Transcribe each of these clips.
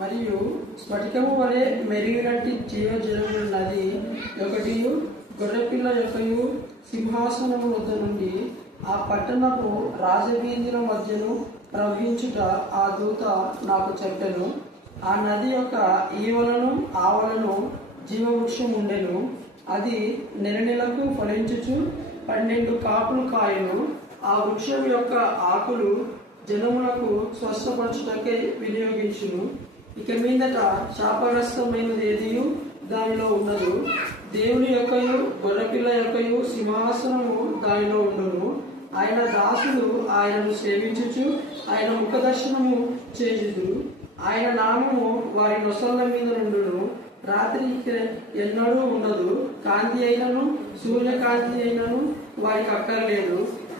మరియు స్ఫటికము వలె మెరిగినట్టి జీవజలముల నది ఒకటియు గొర్రెపిల్ల యొక్కయు సింహాసనము వద్ద నుండి ఆ పట్టణపు రాజవీధుల మధ్యను ప్రవహించుట ఆ దూత నాకు చెప్పెను. ఆ నది యొక్క ఈవలను ఆవలను జీవవృక్షం ఉండెను. అది నెలనెలకు ఫలించుచు 12 కాపులు కాయను. ఆ వృక్షం యొక్క ఆకులు జనములకు స్వస్థపరచుటకై వినియోగించును. ఇక మీదట శాపగ్రస్తమైనది ఏదియు దానిలో ఉండదు. దేవుని యొక్కయు గొర్రెపిల్ల యొక్కయు సింహాసనము దానిలో ఉండును. ఆయన దాసులు ఆయనను సేవించుచు ఆయన ముఖ దర్శనము చేయుదురు. ఆయన నామము వారి నొసళ్ళ మీద నుండును. రాత్రి ఎన్నడూ ఉండదు. కాంతి అయినను సూర్యకాంతి అయినను వారికి అక్కర్లేదు.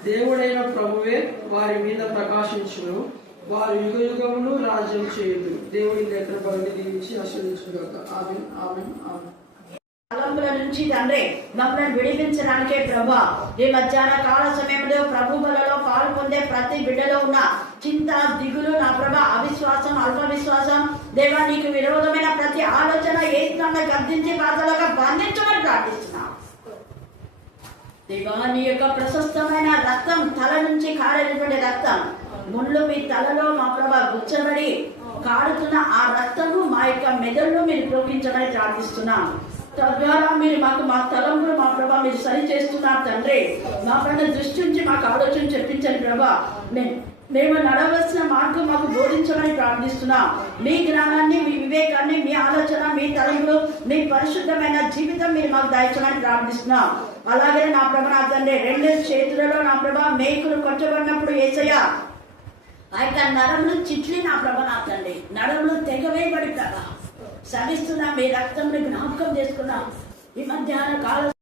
దేవుడైన ప్రభువే వారి మీద ప్రకాశించును. వారు యుగ యుగములు రాజ్యం చేయుదు. దేవుడి లేఖన బలిని దీవించి ఆశీర్వదించుగాక. ఆమేన్, ఆమేన్, ఆమేన్. తలంపుల నుంచి తండ్రి మమ్మల్ని విడిపించడానికే ప్రభా ఈ మధ్యాహ్న కాల సమయంలో ప్రభు బలలో పాలు పొందే ప్రతి బిడ్డలో ఉన్న చింత, దిగులు, నా ప్రభా అవిశ్వాసం, అల్ప విశ్వాసం, దేవా నీకు విరోధమైన ప్రతి ఆలోచన ఏకంగా గర్జించి పాతలుగా బంధించమని ప్రార్థిస్తున్నాం. దేవా నీ యొక్క ప్రశస్తమైన రక్తం, తల నుంచి కారేటువంటి రక్తం, ముళ్ళు మీ తలలో మా ప్రభా గుచ్చబడి కారుతున్న ఆ రక్తము మా యొక్క మెదడులో మీరు ప్రోగించమని ప్రార్థిస్తున్నాం. తద్వారా మీరు మా తలంపులు మా ప్రభా మీరు సరి చేస్తున్నారు తండ్రి. మా పైన దృష్టి ఉంచి మాకు ఆలోచన చెప్పించండి ప్రభా. మేము నడవలసిన మార్గం మాకు బోధించమని ప్రార్థిస్తున్నాం. మీ జ్ఞానాన్ని, మీ వివేకాన్ని, మీ ఆలోచన, మీ తలంపులు, మీ పరిశుద్ధమైన జీవితం మీరు మాకు దయచమని ప్రార్థిస్తున్నాం. అలాగే నా ప్రభా నా తండ్రి, 2 చేతులలో నా ప్రభా మేకులు కొట్టబడినప్పుడు యేసయ్య ఆ యొక్క నరములు చిట్లి నా ప్రభా నా తండ్రి, నరములు తెగవేయబడి ప్రభా సవిస్తున్నా మీ రక్తంని జ్ఞాపకం చేసుకున్నాం. ఈ మధ్యాహ్న కాలం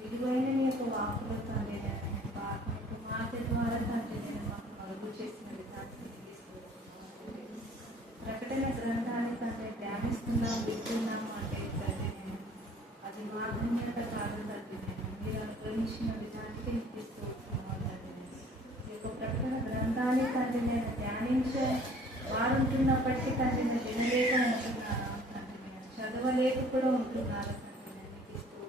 విలువైన మీ యొక్క వాకులు తండ్రి మాట ద్వారా తండ్రి మాకు మరుగు చేసిన విధానం ప్రకటన గ్రంథాన్ని తండ్రి ధ్యానిస్తున్నాం, వింటున్నాము అంటే తండ్రి అది మాధన్యత కాదు తండ్రి. మీరు అనుగ్రహించిన విధానానికి నిపిస్తూ ఉంటున్నాం తండ్రి. ఈ యొక్క ప్రకటన గ్రంథాన్ని తండ్రి నేను ధ్యానించే వారుంటున్నప్పటికీ తండ్రి నేను వినలేక ఉంటున్నాను తండ్రి, నేను చదవలేక కూడా ఉంటున్నారు తండ్రి. నేను నిపిస్తూ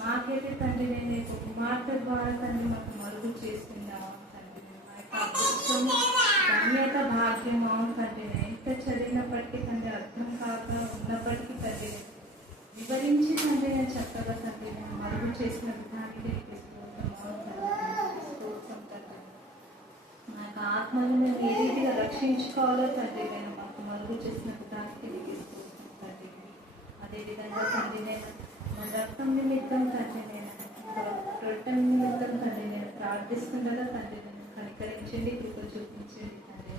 మాకైతే తండ్రి నేను యొక్క కుమార్తె ద్వారా తండ్రి మాకు మరుగు చేస్తున్నాము తండ్రి. మా యొక్క అదృష్టం ధన్యత భాగ్యం అవును తండ్రి. నేను ఎంత చదివినప్పటికీ తండ్రి అర్థం కాక ఉన్నప్పటికీ తండ్రి వివరించి తండ్రి నేను చక్కగా తండ్రి నేను మరుగు చేసిన విధానానికి మా యొక్క ఆత్మను మేము ఏ రీతిగా రక్షించుకోవాలో తండ్రి నేను మాకు మరుగు చేసిన విధానానికి నిపిస్తున్నాం తండ్రి. అదేవిధంగా తండ్రి నేను నా రక్తం నిమిత్తం తండ్రి నేను రొట్టె నిమిత్తం తండ్రి నేను ప్రార్థిస్తుండగా తండ్రి నేను కనికరించండి, కృప చూపించండి తండ్రి.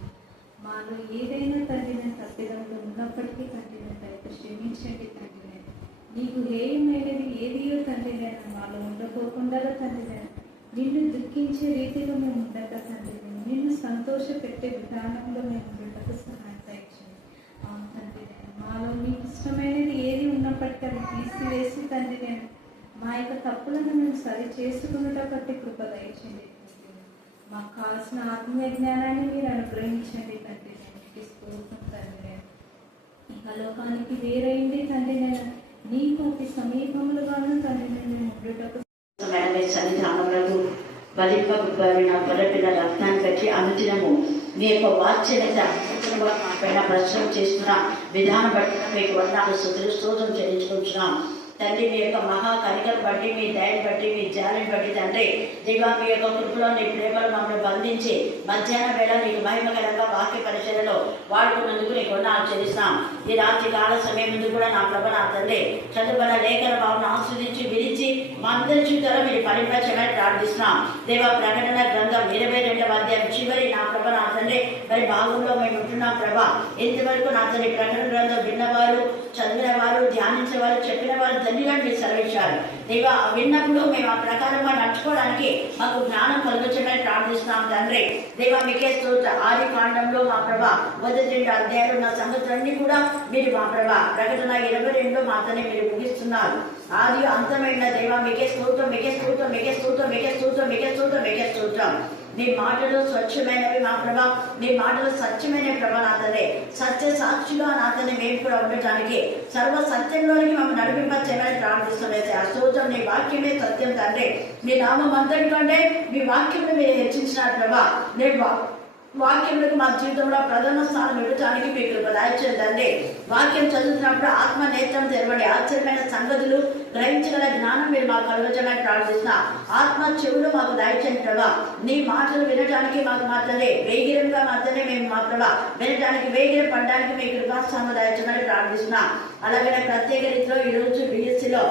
మాలో ఏదైనా తండ్రి నేను తప్పిదంలో ఉన్నప్పటికీ తండ్రి నేను దయతో క్షమించండి తండ్రి. నేను నీకు హేయమైనది ఏదియో తండ్రి నేను మాలో ఉండకోకుండా తండ్రి నేను నిన్ను దుఃఖించే రీతిలో మేము ఉండగా తండ్రి నేను నిన్ను సంతోష పెట్టే విధానంలో మేము ఉండటకు సహాయం దయచండి. అవును తండ్రి నేను మాలో నీకు ఇష్టమైనది ఏది ఉన్నప్పటికీ అది తీసివేసి తండ్రి నేను మా యొక్క తప్పులను మేము సరి చేసుకున్నట బట్టి కృప దయచండి. మాకు కావాల్సిన ఆత్మీయ జ్ఞానాన్ని మీరు అనుగ్రహించండి తండ్రి. నేను నీకు స్తోత్రం తండ్రి. ఇక లోకానికి వేరైంది తండ్రి నేను నీకు అతి సమీపములుగాను తండ్రి నేను ఉండటకు సన్నిధానములకు బలింపబడిన గొర్రెపిల్ల రక్తాన్ని బట్టి అనుదినము మీ యొక్క వాత్సల్యత మా పైన ప్రశ్న చేస్తున్న విధానం బట్టి మీకు వందనాలు స్తోత్రం చెల్లించుకుంటున్నాం తండ్రి. మీ యొక్క మహా కనికను బట్టి, మీ దయని బట్టి, మీ జాలిని బట్టి తండ్రి దేవా మీ యొక్క కృపలో నీ ప్రేమను మమ్మల్ని బంధించి మధ్యాహ్నం వేళ నీకు మహిమకరంగా వాక్య పరిచయలో వాడుకున్నందుకు నీకు వందనాలు చెల్లిస్తాం. ఈ రాత్రి కాల సమయం ముందు కూడా నా ప్రభ నా తండ్రి చదువుకున్న లేఖన భావన ఆస్వాదించి విరిచి మా అందరి జీవితాల్లో మీరు పరిపరచమని ప్రార్థిస్తున్నాం. దేవా ప్రకటన గ్రంథం 22వ అధ్యాయం చివరి నా ప్రభ నా తండ్రి మరి భాగంలో మేము ఉంటున్నాం ప్రభా. ఇంతవరకు నా తండ్రి ప్రకటన గ్రంథం విన్నవారు, చదివిన వారు, ధ్యానించే వారు, చెప్పిన వారు తండ్రిగా మీరు సెలవిచ్చారు దేవా. విన్నప్పుడు మేము ఆ ప్రకారంగా నడుచుకోవడానికి మాకు జ్ఞానం కలుగొచ్చమని ప్రార్థిస్తున్నాం తండ్రి. దేవా మీకే స్తోత్ర. ఆది కాండంలో మా ప్రభా మొదటి 2 అధ్యాయాలు ఉన్న సంగతులన్నీ కూడా మీరు మా ప్రభా ప్రకటన 22లో మాతోనే మీరు ముగిస్తున్నారు. ఆది అంతమైన దేవా మీకే స్తోత్రం, మీకే స్తోత్రం, మీకే స్తోత్రం, మీకే స్తోత్రం, మీకే స్తోత్రం, మీకే స్తోత్రం. నీ మాటలు స్వచ్ఛమైనవి మా ప్రభా, నీ మాటలు సత్యమైన ప్రభా నాతనే సత్య సాక్షిగా నాతనే మేము కూడా ఉండటానికి సర్వ సత్యంలోనికి మమ్మల్ని నడిపింపచేయమని ప్రార్థిస్తున్నది. ఆ స్తోత్రం. నీ వాక్యమే సత్యం తండ్రి. మీ నామం అంతటి కంటే మీ వాక్యం మీరు హెచ్చించినారు ప్రభా. నేను వాక్యంలోకి మా జీవితంలో ప్రధాన స్థానం ఇవ్వడానికి మీకు దయచేయండి. వాక్యం చదువుతున్నప్పుడు ఆత్మ నేత్రం తెరవండి. ఆశ్చర్యమైన సంగతులు గ్రహించగల జ్ఞానం మీరు మాకు కలుగజేయమని ప్రార్థిస్తున్నా. ఆత్మ చెవులు మాకు దయచేయండి ప్రభా. నీ మాటలు వినడానికి మాకు మాత్రమే వేగిరంగా మాత్రమే మేము మా ప్రభా వినడానికి వేగిరం పడడానికి మీ కృపాస్థానం దయచేయమని ప్రార్థిస్తున్నా. అలాగే ప్రత్యేక రీతిలో ఈ రోజు బిఎస్సీలో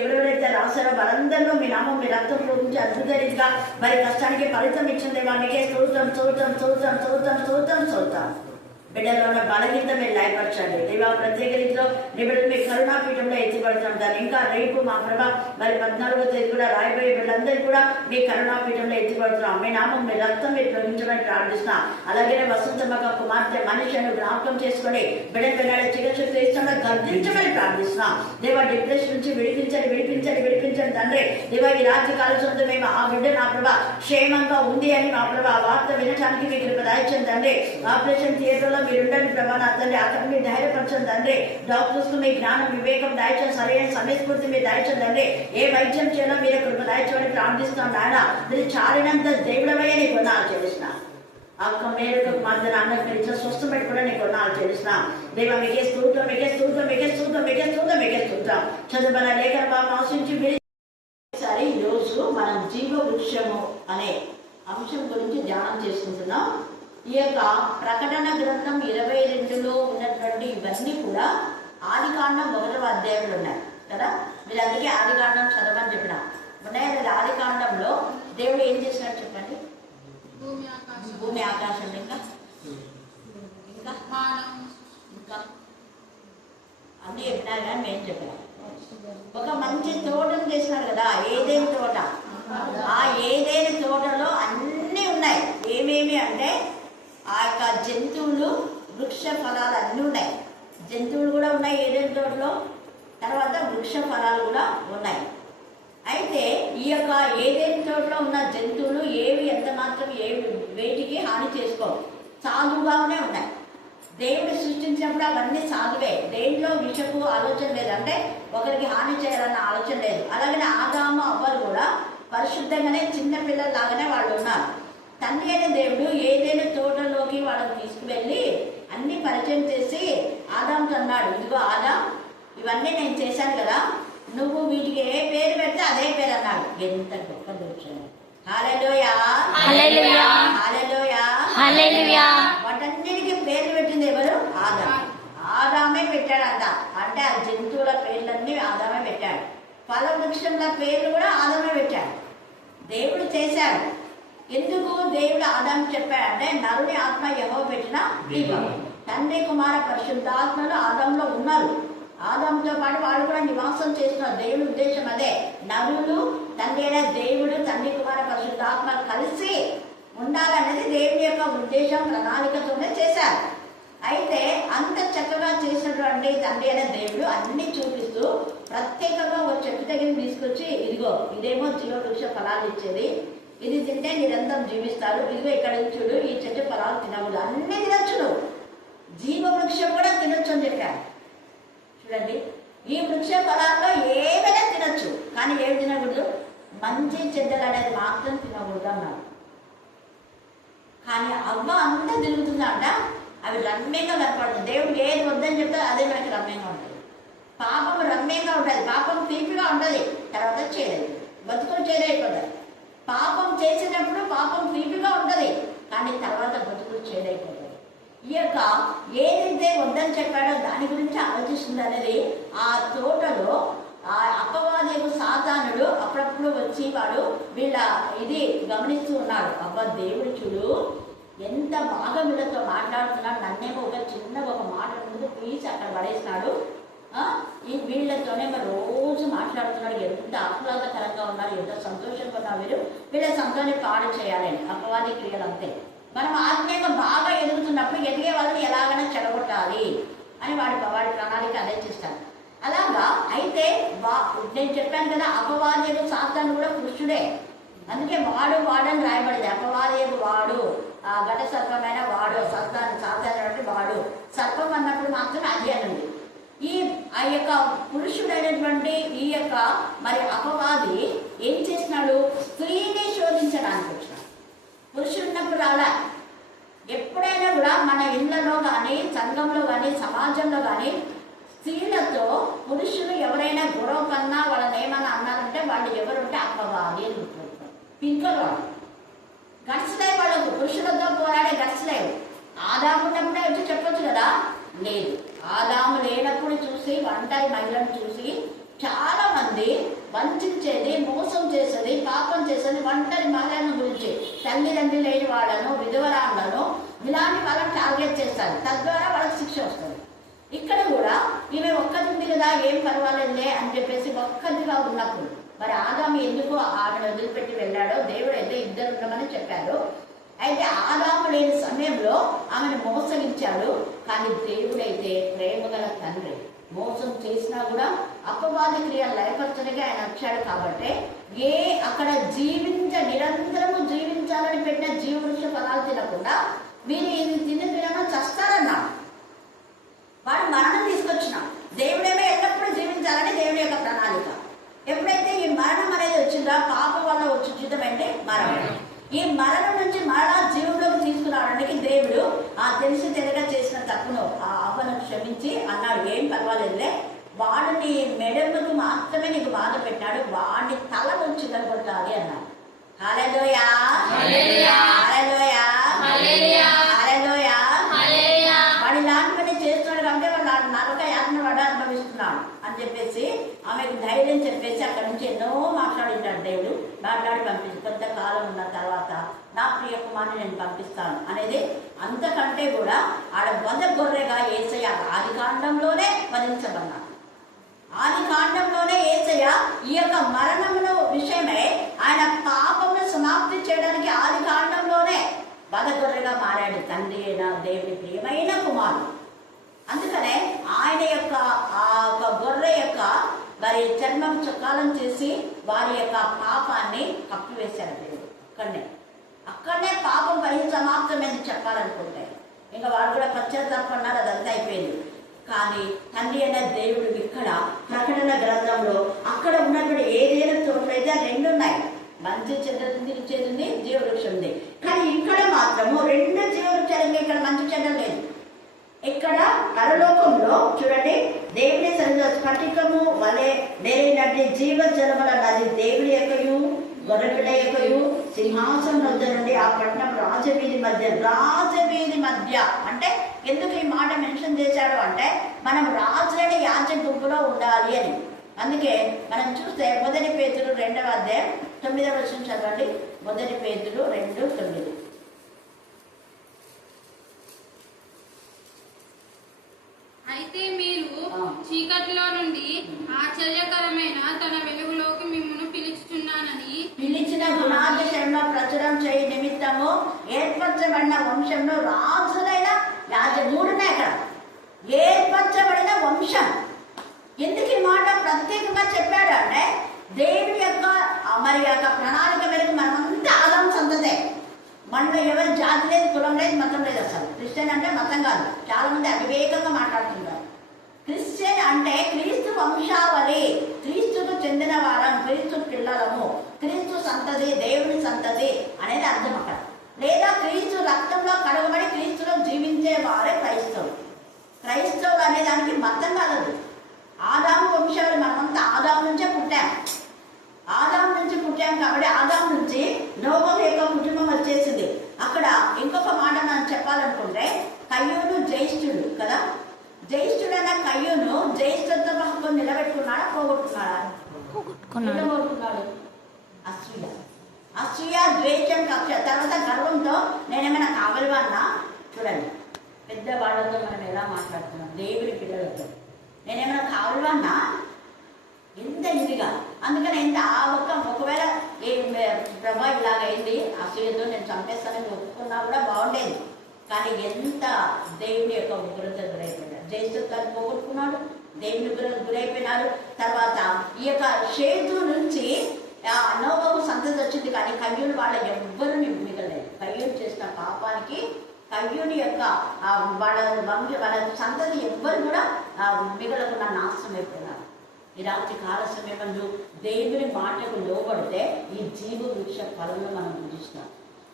ఎవరెవరైతే రాశారో వారందరిలో మీ నామం మీ రక్తం పూజించి అద్భుత రీతిగా మరి కష్టానికి ఫలితం ఇచ్చింది. మీకే స్తోత్రం స్తోత్రం స్తోత్రం స్తోత్రం స్తోత్రం స్తోత్రం. బిడ్డలో ఉన్న బలహీనత మీరు లయపరచండి దేవా. ప్రత్యేక రీతిలో నీ బిడ్డలు మీ కరుణాపీఠంలో ఎత్తిపడుతున్నాం దాన్ని ఇంకా రేపు మా ప్రభా మరి 14వ తేదీ కూడా రాయబోయే బిడ్డలందరూ కూడా మీ కరుణాపీఠంలో ఎత్తిపడుతున్నాం. మీ నామం మీ రక్తం మీరు ప్రవహించమని ప్రార్థిస్తున్నాం. అలాగే వసంతమ్మ కుమార్తె మనిషిని జ్ఞాపకం చేసుకుని బిడ్డ పిల్లల చికిత్స ఇష్టంగా గర్దించమని ప్రార్థిస్తున్నాం దేవా. డిప్రెషన్ నుంచి విడిపించండి విడిపించండి విడిపించండి తండ్రి దేవా. ఈ రాత్రి కాలంలో మేము ఆ బిడ్డ నా ప్రభా క్షేమంగా ఉంది అని మా ప్రభా వార్త వినడానికి మీకు దయచేయండి తండ్రి. ఆపరేషన్ థియేటర్లో మీరు ఉండండి ప్రభా నా తండ్రి. అక్కడ మీరు ధైర్యపరచండి తండ్రి. డాక్టర్స్ మీ జ్ఞానం వివేకం దాయిచండి, సరైన సమయస్ఫూర్తి మీరు దాయిచండి తండ్రి. ఏ వైద్యం చేయాలో మీరే కృప దాయిచమని ప్రార్థిస్తాం నాయన. మీరు చాలినంత దేవుడవయ్యే నీకు వందనాలు చెల్లిస్తున్నా. అక్క మేరకు మధ్యన అన్నట్టు స్వస్థ పెట్టి కూడా నీకు వందనాలు చెల్లిస్తున్నా. దేవ మీకే స్తోత్రం, మీకే స్తోత్రం, మీకే స్తోత్రం, మీకే స్తోత్రం, మీకే స్తోత్రం. చదువుల లేఖన బాబు ఆశించి ఈసారి ఈరోజు మనం జీవ వృక్షము అనే అంశం గురించి ధ్యానం చేసుకుంటున్నాం. ఈ యొక్క ప్రకటన గ్రంథం 22లో ఉన్నటువంటి ఇవన్నీ కూడా ఆదికాండం 1వ అధ్యాయంలో ఉన్నాయి కదా. మీరు అందుకే ఆదికాండం చదవని చెప్పిన ఉన్నాయి. ఆదికాండంలో దేవుడు ఏం చేసినాడు చెప్పండి. భూమి ఆకాశం ఇంకా అన్నీ చెప్పినారు కానీ మేము చెప్పినాం. ఒక మంచి తోటను చేసినాడు కదా, ఏదేని తోట. ఆ ఏదేని తోటలో అన్నీ ఉన్నాయి. ఏమేమి అంటే ఆ యొక్క జంతువులు, వృక్ష ఫలాలు అన్నీ ఉన్నాయి. జంతువులు కూడా ఉన్నాయి ఏదేని తోటలో, తర్వాత వృక్ష ఫలాలు కూడా ఉన్నాయి. అయితే ఈ యొక్క ఏదేని తోటలో ఉన్న జంతువులు ఏవి ఎంత మాత్రం వేటికి హాని చేసుకోవు, సాధువుగానే ఉన్నాయి. దేవుడు సృష్టించినప్పుడు అవన్నీ సాధువే. దేంట్లో విషపు ఆలోచన లేదు, అంటే ఒకరికి హాని చేయాలన్న ఆలోచన లేదు. అలాగనే ఆదాము అవ్వలు కూడా పరిశుద్ధంగానే చిన్న పిల్లల్లాగానే వాళ్ళు ఉన్నారు. తండ్రి అయిన దేవుడు ఏదైనా తోటలోకి వాళ్ళని తీసుకువెళ్ళి అన్ని పరిచయం చేసి ఆదాంతో అన్నాడు, ఇదిగో ఆదాం, ఇవన్నీ నేను చేశాను కదా, నువ్వు వీటికి ఏ పేరు పెడితే అదే పేరు అన్నాడు. ఎంత గొప్ప దృశ్యం. హల్లెలూయా, హల్లెలూయా, హల్లెలూయా, హల్లెలూయా. వాటన్నిటికీ పేర్లు పెట్టింది ఎవరు? ఆదాం. ఆదామే పెట్టాడంట. అంటే ఆ జంతువుల పేర్లన్నీ ఆదామే పెట్టాడు. ఫల వృక్షంల పేర్లు కూడా ఆదామే పెట్టాడు. దేవుడు చేశాడు. ఎందుకు దేవుడు ఆదాం చెప్పాడంటే నరుని ఆత్మ యెహోవా పెట్టిన దీపం. తండ్రి కుమార పరిశుద్ధాత్మలు ఆదంలో ఉన్నారు. ఆదంతో పాటు వాళ్ళు కూడా నివాసం చేస్తున్నారు. దేవుడి ఉద్దేశం అదే. నరులు తండ్రి అయిన దేవుడు, తండ్రి కుమార పరిశుద్ధాత్మ కలిసి ఉండాలనేది దేవుని యొక్క ఉద్దేశం, ప్రణాళికతోనే చేశారు. అయితే అంత చక్కగా చేసినటువంటి తండ్రి అయిన దేవుడు అన్ని చూపిస్తూ ప్రత్యేకంగా ఒక చెట్టు దగ్గర తీసుకొచ్చి, ఇదిగో ఇదేమో జీవవృక్ష ఫలాలు ఇచ్చేది, ఇది తింటే నిరంతరం జీవిస్తారు, ఇదిగో ఇక్కడ చూడు ఈ చెట్టు ఫలాలు తినకూడదు, అన్ని తినొచ్చు, నువ్వు జీవవృక్షం కూడా తినొచ్చు అని చెప్పారు. చూడండి, ఈ వృక్ష ఫలాల్లో ఏమైనా తినొచ్చు, కానీ ఏమి తినకూడదు, మంచి చెడ్డలు అనేది మాత్రం తినకూడదు అన్నారు. కానీ అవ్వ అంతా తిరుగుతుందంట, అవి రమ్యంగా కనపడుతుంది. దేవుడు ఏది వద్దని చెప్తే అదే మనకి రమ్యంగా ఉంటుంది. పాపం రమ్యంగా ఉంటుంది, పాపం తీపిగా ఉంటుంది, తర్వాత చేయలేదు, బతుకులు చేదైపోతాయి. పాపం చేసినప్పుడు పాపం తీపిగా ఉంటుంది, కానీ తర్వాత బతుకులు చేదైపోతాయి. ఈ యొక్క ఏదైతే వద్దని చెప్పాడో దాని గురించి ఆలోచిస్తుంది అనేది. ఆ తోటలో ఆ అపవాది సాతానుడు అప్పుడప్పుడు వచ్చి వాడు వీళ్ళ ఇది గమనిస్తూ ఉన్నాడు. అబ్బా దేవుడు చూడు ఎంత బాగా వీళ్ళతో మాట్లాడుతున్నాడు, నన్నేమో ఒక చిన్న ఒక మాట ముందు తీసి అక్కడ పడేసినాడు, ఈ వీళ్ళతోనే మరి రోజు మాట్లాడుతున్నాడు, ఎంత ఆహ్లాదకరంగా ఉన్నారు, ఎంత సంతోషంగా ఉన్నారు, వీళ్ళ సంతోషాన్ని పాడు చేయాలని అపవాది క్రియలు అంతే. మనం ఆత్మీయంగా బాగా ఎదుగుతున్నప్పుడు ఎదిగే వాళ్ళని ఎలాగైనా చెడగొట్టాలి అని వాడి ప్రణాళిక అదే చేస్తాడు. అలాగా అయితే నేను చెప్పాను కదా, అపవాదేవు సాతాను కూడా పురుషుడే, అందుకే వాడని రాయబడింది. అపవాదేవు వాడు, ఆ ఘట సర్పమైన వాడు, సాతాను వాడు, సర్పం అన్నప్పుడు మాత్రం అది అనండి. ఆ యొక్క పురుషుడైనటువంటి ఈ యొక్క మరి అపవాది ఏం చేసినాడు, స్త్రీని శోధించడానికి వచ్చినాడు. పురుషుడున్నప్పుడు రాలా. ఎప్పుడైనా కూడా మన ఇళ్లలో కానీ, సంఘంలో కానీ, సమాజంలో కానీ స్త్రీలతో పురుషులు ఎవరైనా గొడవ కన్నా వాళ్ళని ఏమన్నా అన్నారంటే వాళ్ళు ఎవరుంటే అపవాది అని గుర్తుపెట్టుకోండి. పింకలు వాళ్ళు గట్స్లేవు, వాళ్ళకు పురుషులతో పోరాడే గట్స్లేవు. ఆదాము ఉన్నప్పుడే వచ్చి చెప్పొచ్చు కదా, లేదు. ఆదాము లేనప్పుడు చూసి ఒంటరి మహిళను చూసి చాలా మంది వంచేది, మోసం చేసేది, పాపం చేసేది ఒంటరి మహిళలను గురించి, తల్లిదండ్రి లేని వాళ్ళను, విధవరాలను, ఇలాంటి వాళ్ళని టార్గెట్ చేస్తారు. తద్వారా వాళ్ళకి శిక్ష వస్తుంది. ఇక్కడ కూడా ఈమె ఒక్కది ఉంది కదా, ఏం పర్వాలేదులే అని చెప్పేసి ఒక్కదిగా ఉన్నప్పుడు మరి ఆదాము ఎందుకు ఆమెను వదిలిపెట్టి వెళ్ళాడో, దేవుడు అయితే ఇద్దరు ఉండమని చెప్పాడు. అయితే ఆదాము లేని సమయంలో ఆమెను మోసగించాడు. కానీ దేవుడైతే ప్రేమగల తండ్రి, మోసం చేసినా కూడా అపవాది క్రియలు లయపరచడానికి ఆయన వచ్చాడు. కాబట్టి అక్కడ నిరంతరము జీవించాలని పెట్టిన జీవవృక్ష ఫలాలు తినకుండా మీరు ఇది తినడం చస్తారన్నాడు. వాడు మరణం తీసుకొచ్చినాం. దేవుడేమో ఎల్లప్పుడూ జీవించాలని దేవుని యొక్క ప్రణాళిక. ఎప్పుడైతే ఈ మరణం అనేది వచ్చిందో, పాపం వల్ల వచ్చి జీవితం అంటే మరణం. ఈ మరణం నుంచి మరలా జీవంలోకి తీసుకురావడానికి దేవుడు తెలిసి తెలియక చేసిన తప్పును ఆ అవ్వను క్షమించి అన్నాడు, ఏం పర్వాలేదులే, వాడు నీ మెడముకు మాత్రమే నీకు బాధ పెట్టాడు, వాడిని తల నుంచి కనబడాలి అన్నాడు. హల్లెలూయా, హల్లెలూయా, హల్లెలూయా, హల్లెలూయా. వాడు ఇలాంటివన్నీ చేస్తున్నాడు కాబట్టి వాడు నరక యాతన వాడు అనుభవిస్తున్నాడు అని చెప్పేసి ఆమెకు ధైర్యం చెప్పేసి అక్కడ నుంచి ఎన్నో మాట్లాడింటాడు దేవుడు. మాట్లాడి పంపించి కొంతకాలం ఉన్న తర్వాత నా ప్రియ కుమారుని నేను పంపిస్తాను అనేది. అంతకంటే కూడా ఆడ వధ గొర్రెగా యేసయ్య ఆది కాండంలోనే వధించబడ్డాడు. ఆది కాండంలోనే యేసయ్య ఈ యొక్క మరణమును విషయమై ఆయన పాపమును సమాప్తి చేయడానికి ఆది కాండంలోనే వధ గొర్రెగా మారాడు. తండ్రి అయిన దేవుని ప్రియమైన కుమారుడు. అందుకనే ఆయన యొక్క ఆ గొర్రె యొక్క మరి చర్మం చుక్కాలం చేసి వారి యొక్క పాపాన్ని కప్పివేశాడు దేవుడు. అక్కడనే పాపం సమాప్తమని చెప్పాలనుకుంటే ఇంకా వాడు కూడా పశ్చాత్తాపన్నారు, అదంతా అయిపోయింది. కానీ తండ్రి అయిన దేవుడు ఇక్కడ ప్రకటన గ్రంథంలో అక్కడ ఉన్నటువంటి ఏదైనా చోట్లయితే రెండు ఉన్నాయి, మంచి చెడ్డది ఇచ్చేది జీవవృక్షం ఉంది. కానీ ఇక్కడ మాత్రము రెండు జీవవృక్షాలు, ఇక్కడ మంచి చెడ్డ లేదు. ఇక్కడ పరలోకంలో చూడండి, దేవుని సన్నిధిలో స్ఫటికము వలె నేరినట్టి జీవ జలముల నది దేవుని యొక్కయు గొర్రెపిల్ల యొక్కయు సింహాసనం వద్ద నుండి ఆ పట్టణం రాజవీధి మధ్య అంటే ఎందుకు ఈ మాట మెన్షన్ చేశాడు అంటే మనం రాజులని యాజ గుంపులో ఉండాలి అని. అందుకే మనం చూస్తే 1 పేతురు 2వ అధ్యాయం 9వ వచనం చదవండి. 1 పేతురు 2:9. అయితే మీరు చీకటిలో నుండి ఆశ్చర్యకరమైన తన వెలుగులోకి మిమ్మును పిలుచుచున్నానని పిలిచిన గుణాతిశయంలో ప్రచురం చేయ నిమిత్తము ఏర్పరచబడిన వంశంలో రాజులైన మూడునే అక్కడ ఏర్పరచబడిన వంశం. ఎందుకు ఈ మాట ప్రత్యేకంగా చెప్పాడు అంటే దేవుని యొక్క మరి యొక్క ప్రణాళిక మేరకు మనమంతా ఆదాం సంతతే. మనలో ఎవరి జాతి లేదు, కులం లేదు, మతం లేదు. అసలు క్రిస్టియన్ అంటే మతం కాదు. చాలా మంది అవివేకంగా మాట్లాడుతుంటారు. క్రిస్టియన్ అంటే క్రీస్తు వంశావళి, క్రీస్తుకు చెందిన వారం, క్రీస్తు పిల్లలము, క్రీస్తు సంతతి, దేవుని సంతతి అనేది అర్థం అక్కడ. లేదా క్రీస్తు రక్తంలో కడగబడి క్రీస్తులో జీవించే వారే క్రైస్తవులు. క్రైస్తవులు అనే దానికి మతం కాదు. ఆదాము వంశావళి, మనమంతా ఆదాము నుంచే పుట్టాం. ఆదాం నుంచి పుట్టాం కాబట్టి ఆదాం నుంచి నోవహు యొక్క కుటుంబం వచ్చేసింది. అక్కడ ఇంకొక మాట మనం చెప్పాలనుకుంటే కయ్యూను జ్యేష్ఠుడు కదా. జ్యేష్ఠుడైన కయ్యూను జ్యేష్ఠత్వ హక్కును నిలబెట్టుకున్నాడా, పోగొట్టుకున్నాడా? పోగొట్టుకున్నాడు. అసూయ, ద్వేషం, కక్ష, తర్వాత గర్వంతో నేనేమైనా కావలివన్నా. చూడండి, పెద్దవాళ్ళతో మనం ఎలా మాట్లాడుతున్నాం, దేవుని పిల్లలతో నేనేమైనా కావలివన్నా ఎంత ఇదిగా. అందుకని ఎంత ఒకవేళ ప్రభా ఇలాగైంది, అసూయతో నేను చంపేస్తానని ఒప్పుకున్నా కూడా బాగుండేది. కానీ ఎంత దేవుని యొక్క ఉగ్రత గురైపోయినాడు, జ్యేష్ఠత్వాన్ని పోగొట్టుకున్నాడు, దేవుని గురైపోయినాడు. తర్వాత ఈ యొక్క షేతు నుంచి నోవహు సంతతి వచ్చింది, కానీ కయ్యూని వాళ్ళ ఎవ్వరూ మిగలేదు. కయ్యూని చేసిన పాపానికి కయ్యూని యొక్క వాళ్ళ సంతతి ఎవ్వరు కూడా మిగలకుండా నాశనం అయిపోయినారు. ఈ రాత్రి కాల సమయంలో దేవుని మాటకు లోబడితే ఈ జీవ వృక్ష ఫలంలో మనం పూజిస్తాం.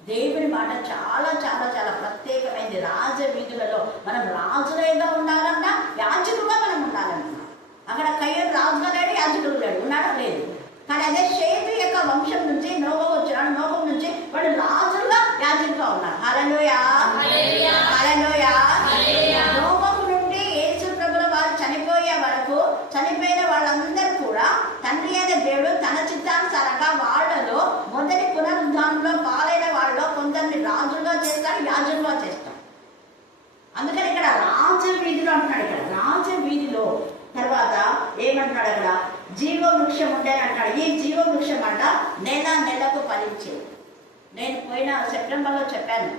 దేవుని మాట చాలా చాలా చాలా ప్రత్యేకమైనది. రాజవీధులలో మనం రాజులుగా ఉండాలన్నా, యాజకులుగా మనం ఉండాలన్నా. అక్కడ కయ్యూను రాజుగా లేడు, యాజకుడు లేడు, ఉన్నాడా? లేదు. కానీ అదే షేతు యొక్క వంశం నుంచి నోవహు వచ్చినాడు. నోవహు నుంచి వాడు రాజులుగా యాజకులుగా ఉన్నారు. హల్లెలూయా, హల్లెలూయా. నోవహు నుండి యేసు ప్రభుల వారు చనిపోయే వరకు చనిపోయిన వాళ్ళందరూ కూడా తండ్రి అయిన దేవుడు తన చిత్తానుసారంగా వాళ్ళలో మొదటి పునరుద్ధానంలో పాలైన వాళ్ళలో కొందరిని రాజులుగా చేస్తాడు, యాజకులుగా చేస్తాడు. అందుకని ఇక్కడ రాజవీధిలో అంటున్నాడు. ఇక్కడ రాజవీధిలో తర్వాత ఏమంటున్నాడు, అక్కడ జీవవృక్షం ఉండేది అంటాడు. ఈ జీవవృక్షం అంట నెలకు ఫలించేది. నేను పోయిన సెప్టెంబర్లో చెప్పాను,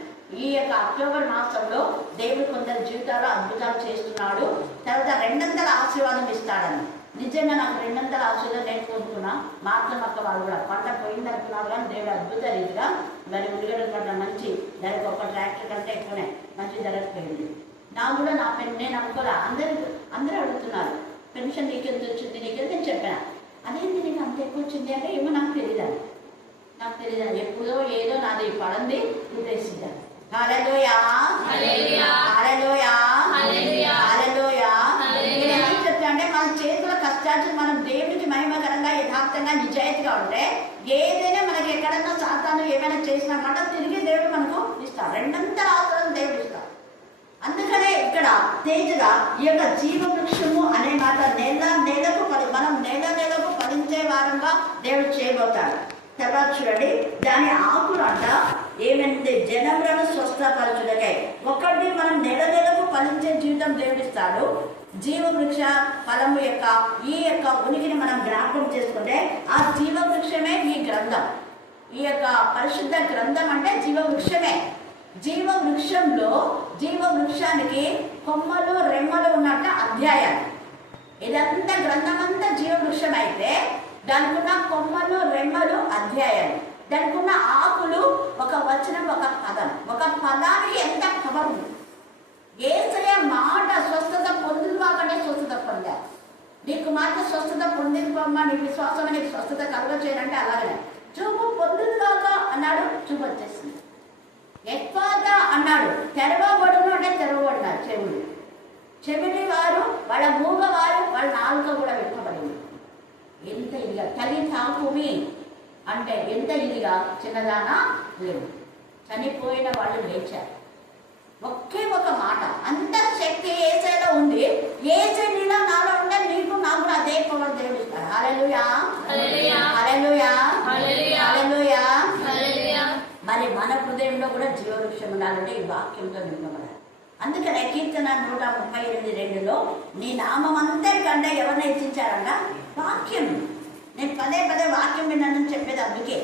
ఈ యొక్క అక్టోబర్ మాసంలో దేవుడు కొందరి జీవితాలు అద్భుతాలు చేస్తున్నాడు. తర్వాత 200 ఆశీర్వాదం ఇస్తాడని. నిజంగా నాకు 200 ఆశీర్వాదం నేను పొందుకున్నా. మాత్రం అక్క వాళ్ళు కూడా పంట పోయింది అనుకున్నారు, కానీ దేవుడు అద్భుత రీతిగా మరి ఉల్లిగడ్డల పంట మంచి ధరకు, ఒక ట్రాక్టర్ కంటే ఎక్కువనే మంచి ధరకు పోయింది. నాకు కూడా నేను అనుకోలే, అందరూ అడుగుతున్నారు పెన్షన్ నీకు ఎంత వచ్చింది నీకెంత నేను చెప్పాను. అదేంటి నీకు అంత ఎక్కువ వచ్చింది అంటే ఏమో నాకు తెలియదు ఎప్పుడో ఏదో నాది పడంది గుర్తేసింది. హల్లెలూయా హల్లెలూయా హల్లెలూయా హల్లెలూయా. ఏం చెప్తా అంటే మన చేతుల కష్టార్జన మనం దేవునికి మహిమకరంగా యథార్థంగా నిజాయితీగా ఉంటే ఏదైనా మనకి ఎక్కడన్నా సాతాను ఏమైనా చేసినా మాట తిరిగి దేవుడు మనకు ఇస్తాడు, రెండంతల ఆశలను దేవుడు ఇస్తాడు. అందుకనే ఇక్కడ తేజగా ఈ యొక్క జీవ వృక్షము అనే మాట మనం నెలకు ఫలించే వారంగా దేవుడు చేయబోతాడు. తర్వాత చూడండి, దాని ఆకులు అంట ఏమంటే జనములను స్వస్థపరచుటకై. ఒకటి మనం నెలకు ఫలించే జీవితం దేవుడిస్తాడు. జీవ వృక్ష ఫలము యొక్క ఈ యొక్క ఉనికిని మనం జ్ఞాపకం చేసుకుంటే ఆ జీవ వృక్షమే ఈ గ్రంథం. ఈ యొక్క పరిశుద్ధ గ్రంథం అంటే జీవ వృక్షమే. జీవ వృక్షానికి కొమ్మలు రెమ్మలు ఉన్నట్ట అధ్యాయాలు. ఇదంతా గ్రంథం అంతా జీవ వృక్షం అయితే దానికి ఉన్న కొమ్మలు రెమ్మలు అధ్యాయాలు, దానికి ఉన్న ఆకులు ఒక వచనం, ఒక పదానికి ఎంత పవర్ ఉంది. యేసయ్య మాట స్వస్థత పొందువాకనే స్వస్థత పొందారు. నీకు మాట స్వస్థత పొందిపోమ్మా, నీ విశ్వాసం నీకు స్వస్థత కలుగ చేయాలంటే అలాగనే చూపు పొందుగాక అన్నాడు, చూపు వచ్చేసింది. ఎక్కువగా అన్నాడు, తెరవబడును అంటే తెరవబడినారు చెవులు. చెవిటి వారు వాళ్ళ మూగవారు వాళ్ళ నాలుక కూడా విప్పబడింది. ఎంత ఇదిగా తల్లి తాకుమి అంటే ఎంత ఇదిగా చిన్నదానా లేదు. చనిపోయిన వాళ్ళు లేచారు. ఒకే ఒక మాట, అంత శక్తి యేసయ్యలో ఉంది. యేసయ్య నీలో నాలో ఉంటే నీకు నాకు అదే పవర్ దేవుడు ఇస్తాడు. హల్లెలూయా హల్లెలూయా హల్లెలూయా హల్లెలూయా హల్లెలూయా. మరి మన హృదయంలో కూడా జీవవృక్షం ఉండాలంటే ఈ వాక్యంతో నింపబడాలి. అందుకనే కీర్తన 138:2 నీ నామం అందరికంటే ఎవరిని హెచ్చించారంట? వాక్యం. నేను పదే వాక్యం విన్నానని చెప్పేది అందుకే.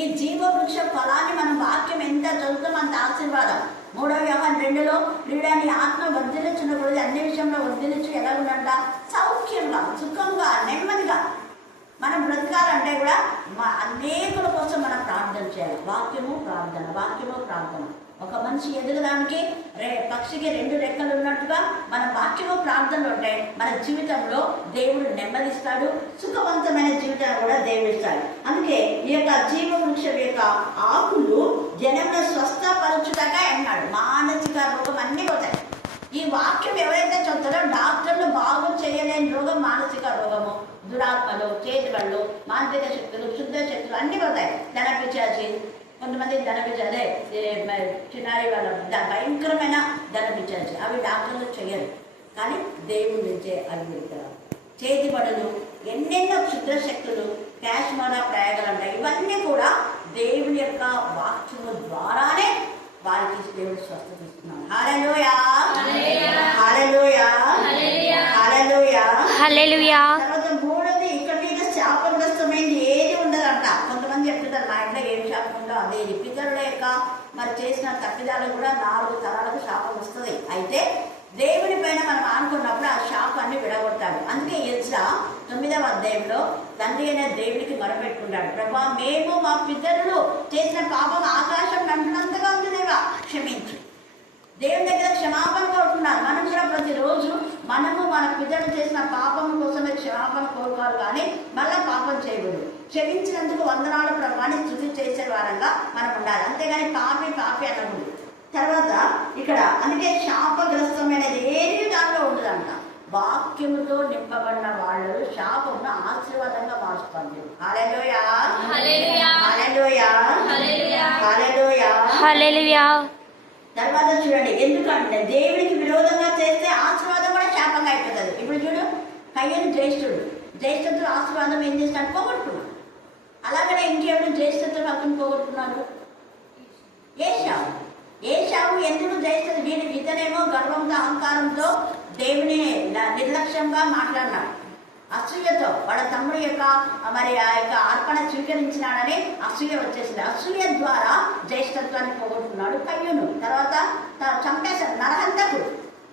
ఈ జీవవృక్ష ఫలాన్ని మనం వాక్యం ఎంత చదువుతాం అంత ఆశీర్వాదం. 3వ యోహాను 2లో క్రీడాని ఆత్మ వర్ధిల్చున్నప్పుడు అన్ని విషయంలో వర్ధిల్చు ఎలా ఉందంట? సౌఖ్యంగా, సుఖంగా, నెమ్మదిగా మనం బ్రతకాలంటే కూడా అనేకుల కోసం మనం ప్రార్థన చేయాలి. వాక్యము ప్రార్థన. ఒక మనిషి ఎదగడానికి పక్షికి 2 రెక్కలు ఉన్నట్టుగా మన వాక్యము ప్రార్థనలు ఉంటాయి. మన జీవితంలో దేవుడు నెమ్మదిస్తాడు, సుఖవంతమైన జీవితాన్ని కూడా దేవుడు ఇస్తాడు. అందుకే ఈ యొక్క జీవ వృక్షం యొక్క ఆకులు జనంలో స్వస్థపరచుటగా అన్నాడు. మానసిక రోగం అన్నీ పోతాయి. ఈ వాక్యం ఎవరైతే చదువుతారో డాక్టర్లు బాగు చేయలేని రోగం మానసిక రోగము, దురాత్మలు, చేతివళ్ళు, మానసిక శక్తులు, శుద్ధ శక్తులు అన్నీ పోతాయి. ధనపిచాచి, కొంతమంది ధనపిచారే చిన్నారి వాళ్ళ భయంకరమైన ధనపిచాచి, అవి డాక్టర్లు చేయరు. కానీ దేవుడి నుంచే అవి వెళ్తారు. చేతి పడులు, ఎన్నెన్నో క్షుద్ర శక్తులు, క్యాష్మారా ప్రయోగాలు ఉంటాయి. ఇవన్నీ కూడా దేవుని యొక్క వాక్యము ద్వారానే వారికి దేవుడు స్వస్థత ఇస్తున్నాడు. హల్లెలూయా హల్లెలూయా హల్లెలూయా హల్లెలూయా. తర్వాత 3వది, ఇక్కడ మీద శాపగ్రస్తమైంది ఏది ఉండదంట. కొంతమంది చెప్తున్నారు మా ఇంట్లో ఏం శాపం ఉందో అదే. పితరుల యొక్క మరి చేసిన తప్పిదాలు కూడా 4 తరాలకు శాపం వస్తుంది. అయితే దేవుని పైన మనం ఆనుకున్నప్పుడు ఆ శాపాన్ని విడగొట్టాడు. అందుకే ఎజ్రా 9వ అధ్యాయంలో తండ్రి అనే దేవుడికి మొరపెట్టుకుంటాడు, ప్రభా మేము మా పితరులు చేసిన పాపం ఆకాశం నంటున్నంతగా ఉంది దేవా, క్షమించు. దేవుని దగ్గర క్షమాపణ కోరుకున్నారు. మనం కూడా ప్రతిరోజు మనము మన పితరులు చేసిన పాపం కోసమే క్షమాపణ కోరుకోవాలి, కానీ మళ్ళా పాపం చేయకూడదు. క్షమించినందుకు వందనాలు ప్రభాని స్తుతి చేసే వారంగా మనం ఉండాలి. అంతేగాని పాపి అనకూడదు. తర్వాత ఇక్కడ అందుకే శాపగ్రస్తమైనది ఏది దానిలో ఉండదంట. వాక్యముతో నింపబడిన వాళ్ళు శాపమును ఆశీర్వాదంగా మారుస్తుంది. హల్లెలూయా హల్లెలూయా హల్లెలూయా హల్లెలూయా హల్లెలూయా. తర్వాత చూడండి, ఎందుకంటే దేవునికి విరోధంగా చేస్తే ఆశీర్వాదం కూడా శాపంగా అయిపోతుంది. ఇప్పుడు చూడు, కయ్యను జ్యేష్ఠుడు ఆశీర్వాదం ఏం చేస్తాడు? పోగొట్టుకున్నాడు. అలాగనే ఇంకేమైనా జ్యేష్ఠత్వం హక్కును పోగొట్టుకున్నాడు ఏశావు. ఎందుకు జ్యేష్ఠుడు? ఇతనేమో గర్వంతో అహంకారంతో దేవుని నిర్లక్ష్యంగా మాట్లాడినాడు. అసూయతో వాళ్ళ తమ్ముడు యొక్క మరి ఆ యొక్క అర్పణ స్వీకరించినాడని అసూయ వచ్చేసింది. అసూయ ద్వారా జ్యేష్ఠత్వాన్ని పోగొట్టుకున్నాడు కయ్యూను. తర్వాత చంపేశాడు, నరహంతకుడు.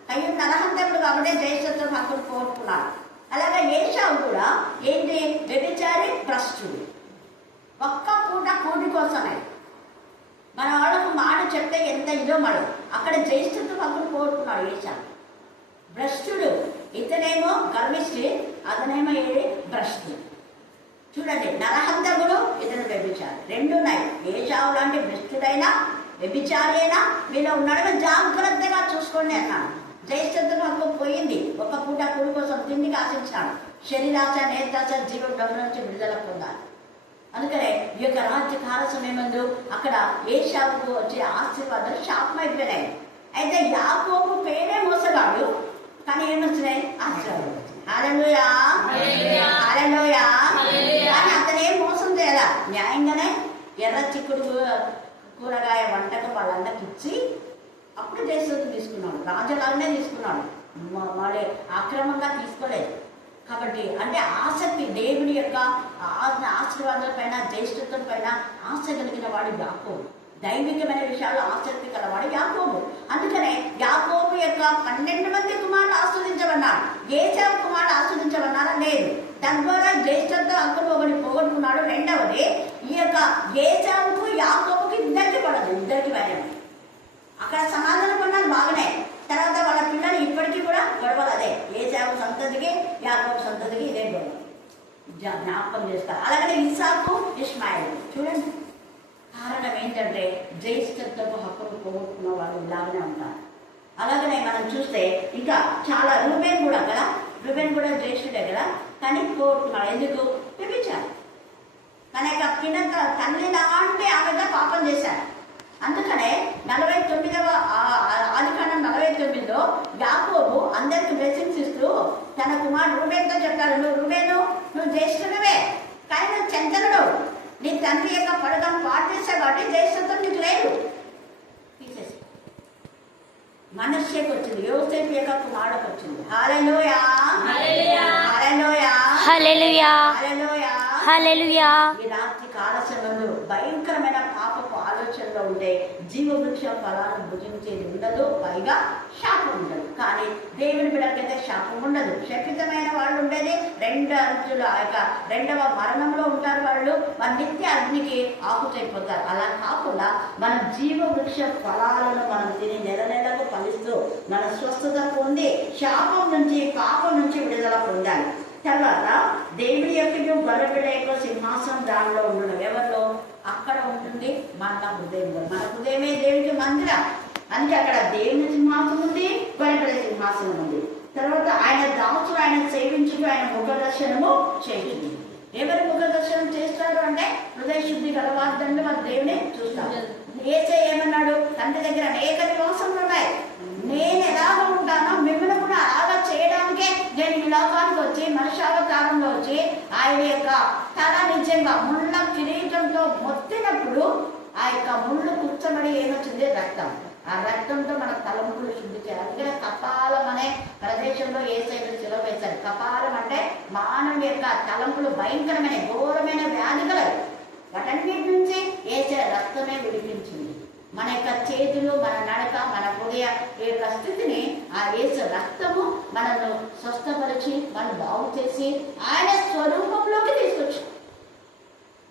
కయ్యూను నరహంతకుడు కాబట్టి జ్యేష్ఠత్వం హక్కును పోగొట్టుకున్నాడు. అలాగే ఏశావు కూడా ఏంటి? వ్యభిచారి, భ్రష్టుడు. ఒక్క పూట కూటి కోసమే మన వాళ్ళకు మాట చెప్తే ఎంత కింద ఇదోమాడు అక్కడ జ్యేష్ఠత్వం హక్కును పోగొట్టుకున్నాడు ఏశావు. భ్రష్టుడు, ఇతనేమో గర్విష్ఠి, అతనేమో భ్రష్టు. చూడండి, నరహంతకుడు, ఇతను వ్యభిచారి, రెండు ఉన్నాయి. ఏశావు లాంటి భ్రష్టుడైనా వ్యభిచారి అయినా మీలో ఉన్నాడు, జాగ్రత్తగా చూసుకోండి అన్నాడు. జ్యేష్ఠత్వం హక్కు పోయింది. ఒక పూట కూలి కోసం తిండికి ఆశించాడు. శరీరాశ, నేత్రాశ, జీవం డబ్బుల నుంచి విడుదల పొందాలి. అందుకనే ఈ యొక్క రాజ్యకాల సమయమందు అక్కడ ఏశావుకు వచ్చే ఆశీర్వాదాలు శాపం అయిపోయినాయి. అయితే యాకోబు పేరే మోసగాడు, కానీ ఏమొచ్చినాయి? ఆశీర్వాదాలు. హల్లెలూయా, హల్లెలూయా. కానీ అతనేం మోసం చేయాల, న్యాయంగానే ఎర్ర చిక్కుడు కూరగాయ వంటకం వాళ్ళందరికి ఇచ్చి అప్పుడు జ్యేష్ఠత్వం తీసుకున్నాడు. రాజులాగానే తీసుకున్నాడు, వాళ్ళే అక్రమంగా తీసుకోలేదు. కాబట్టి అంటే ఆసక్తి, దేవుని యొక్క ఆశీర్వాదాల పైన, జ్యేష్ఠత్వం పైన ఆశ కలిగిన వాడు యాకోబు. దైవికమైన విషయాల్లో ఆసక్తి కలవాడు యాకోబు. అందుకనే యాకోబు యొక్క 12 మంది కుమారులు ఆస్వాదించమన్నాడు. ఏశావు కుమారులు ఆస్వాదించమన్నారా? లేదు. దాని ద్వారా జ్యేష్ఠత్వం హక్కును ఒకటి పోగొట్టుకున్నాడు. రెండవది, ఈ యొక్క ఏశావుకు యాకోబుకి ఇద్దరికి పడదు, ఇద్దరికి భయం. అక్కడ సమాధానం కొన్నాడు బాగానే. తర్వాత వాళ్ళ పిల్లలు ఇప్పటికీ కూడా గొడవలు అదే. ఏశావు సంతతికి యాకోబు సంతతికి ఇదే గొడవ, జ్ఞాపకం చేస్తారు. అలాగనే ఇస్సాకు, ఇష్మాయిల్. చూడండి, కారణం ఏంటంటే జ్యేష్ఠత్వపు హక్కును పోగొట్టుకున్న వాళ్ళు ఇలాగనే ఉంటారు. అలాగనే మనం చూస్తే ఇంకా చాలా, రూబేన్ కూడా కదా, రూబేన్ కూడా జ్యేష్ఠుడే కదా, కానీ పోగొట్టుకున్నాడు. ఎందుకు? వ్యభిచారం. తన యొక్క పినక తల్లి లాంటి ఆమెగా పాపం చేశాడు. అందుకనే 49వ ఆదికాండం 49లో యాకోబు అందరికి బ్లెస్సింగ్స్ ఇస్తూ తన కుమారుడు రూబేన్తో చెప్పాడు, నువ్వు జ్యేష్ఠుడివే, కానీ నువ్వు చంచలుడు. నీ తండ్రి యొక్క పడకం పాటు చేశావు కాబట్టి జ్యేష్ఠత్వం నీకు లేదు, తీసేసి. మనష్యకు వచ్చింది, యోసేపు యొక్క కుమారుడికి వచ్చింది. హల్లెలూయా, హల్లెలూయా, హల్లెలూయా, హల్లెలూయా, హల్లెలూయా. ఈ రాత్రి కాలశంలో భయంకరమైన పాపపు ఆలోచనలో ఉంటే జీవవృక్ష ఫలాలను భుజించేది ఉండదు, పైగా శాపం ఉండదు. కానీ దేవుని బిడ్డకైతే శాపం ఉండదు. శపితమైన వాళ్ళు ఉండేది 2 అంచులు, ఆ యొక్క 2వ మరణంలో ఉంటారు వాళ్ళు, మన నిత్య అగ్నికి ఆకుచైపోతారు. అలా కాకుండా మనం జీవవృక్ష ఫలాలను మనం తిని నెలకు ఫలిస్తూ మన స్వస్థత పొంది శాపం నుంచి, పాపం నుంచి విడుదల పొందాలి. తర్వాత దేవుని యొక్క గొర్రెపిల్ల యొక్క సింహాసనం దానిలో ఉండడం ఎవరిలో? అక్కడ ఉంటుంది మన హృదయంలో. మన హృదయమే దేవునికి మందిరం. అందుకే అక్కడ దేవుని సింహాసనం ఉంది, గొర్రెపిల్ల సింహాసనం ఉంది. తర్వాత ఆయన దాసుడు ఆయన సేవించుకు ఆయన ముఖ దర్శనము చేయించింది. ఎవరు ముఖ దర్శనం చేస్తారు అంటే హృదయ శుద్ధి గలవార్ధంలో మన దేవుని చూస్తారు. యేసయ్య ఏమన్నాడు? తండ్రి దగ్గర అనేక నివాసములు ఉన్నాయి, నేను ఎలాగ ఉంటానో మిమ్మల్ని కూడా అలాగా చేయడానికే నేను ఈ లోకానికి వచ్చి మనుష్యావతారంలో వచ్చి ఆయన యొక్క తల నిజంగా ముళ్ళ కిరీటంతో మొత్తినప్పుడు ఆ యొక్క ముళ్ళు కూర్చబడి ఏమొచ్చింది? రక్తం. ఆ రక్తంతో మన తలంపులు శుద్ధి చేయాలి. అందుకనే కపాలం అనే ప్రదేశంలో యేసయ్య శిలువ వేశారు. కపాలం అంటే మానవుని యొక్క తలంపులు భయంకరమైన ఘోరమైన వ్యాధిగలవి. వాటన్నిటి నుంచి యేసయ్య రక్తమే విడిపించింది. మన యొక్క చేతులు, మన నడక, మన హృదయ ఈ యొక్క స్థితిని ఆ యేసు రక్తము మనల్ని స్వస్థపరిచి మనం బాగు చేసి ఆయన స్వరూపంలోకి తీసుకొచ్చు.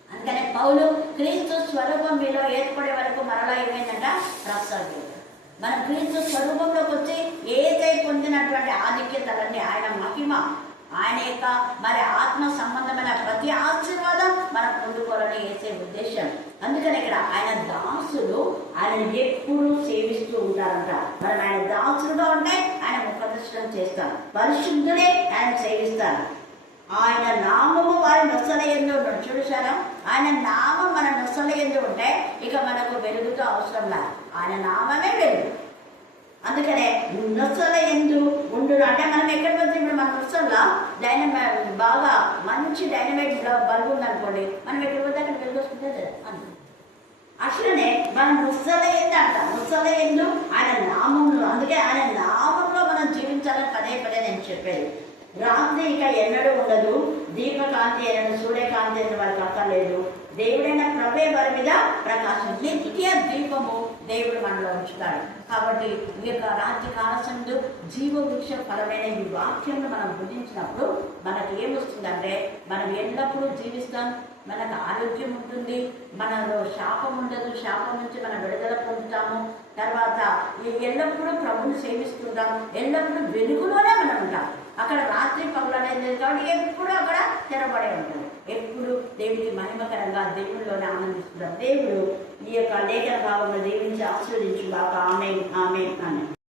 అందుకనే పౌలు క్రీస్తు స్వరూపం మీలో ఏర్పడే వరకు మరలా ఏమైందంట? ప్రసాదం. మనం క్రీస్తు స్వరూపంలోకి వచ్చి ఏదై పొందినటువంటి ఆధిక్యతలన్నీ, ఆయన మహిమ, ఆయన యొక్క మరి ఆత్మ సంబంధమైన ప్రతి ఆశీర్వాదం మనం పొందుకోవాలని వేసే ఉద్దేశం. అందుకని ఇక్కడ ఆయన దాసులు ఆయన ఎప్పుడు సేవిస్తూ ఉంటారంట. మనం ఆయన దాసులుగా ఉంటే ఆయన ముఖదర్శనం చేస్తాం, పరిశుద్ధుడే ఆయన సేవిస్తారు. ఆయన నామము వారి నొసలయందు ఉన్నాడు. చూసారా, ఆయన నామం మన నొసలయందు ఉంటే ఇక మనకు వెలుగుతో అవసరం లేదు, ఆయన నామమే వెలుగు. అందుకనే నొసలయందు ఉండు అంటే మనం ఎక్కడ పోతే ఇప్పుడు మన నొసల్లో బాగా మంచి డైనమైట్ బల్బు ఉందనుకోండి, మనం ఎక్కడ పోతే అక్కడ వెలుగు వస్తుంటే అట్లనే మన నొసలయందు అంట. నొసలయందు ఆయన నామంలో, అందుకే ఆయన నామంలో మనం జీవించాలని పదే పదే నేను చెప్పేది. రాత్రి ఇక ఎన్నడూ ఉండదు, దీపకాంతి అయిన సూర్యకాంతి అయిన వారికి అక్కర్లేదు. దేవుడైన ప్రభే వారి మీద ప్రకాశం, నిత్య దీపము దేవుడు మనలో ఉంచుతాడు. కాబట్టి ఈ యొక్క రాత్రి కాలసందు జీవవృక్ష ఫలమైన ఈ వాక్యంలో మనం భుజించినప్పుడు మనకు ఏమొస్తుందంటే మనం ఎల్లప్పుడూ జీవిస్తాం, మనకు ఆరోగ్యం ఉంటుంది, మనలో శాపం ఉండదు, శాపం నుంచి మనం విడుదల పొందుతాము. తర్వాత ఎల్లప్పుడూ ప్రభువుని సేవిస్తుంటాం, ఎల్లప్పుడూ వెలుగులోనే మనం ఉంటాం. అక్కడ రాత్రి పగులు అనేది లేదు కాబట్టి ఎప్పుడు అక్కడ తెరబడే ఉంటుంది. ఎప్పుడు దేవుడికి మహిమకరంగా దేవుడిలోనే ఆనందిస్తున్నారు. దేవుడు ఈ యొక్క లేఖన భావంలో దీవించి ఆశీర్వదించు బాగా. ఆమేన్ ఆమేన్ ఆమేన్.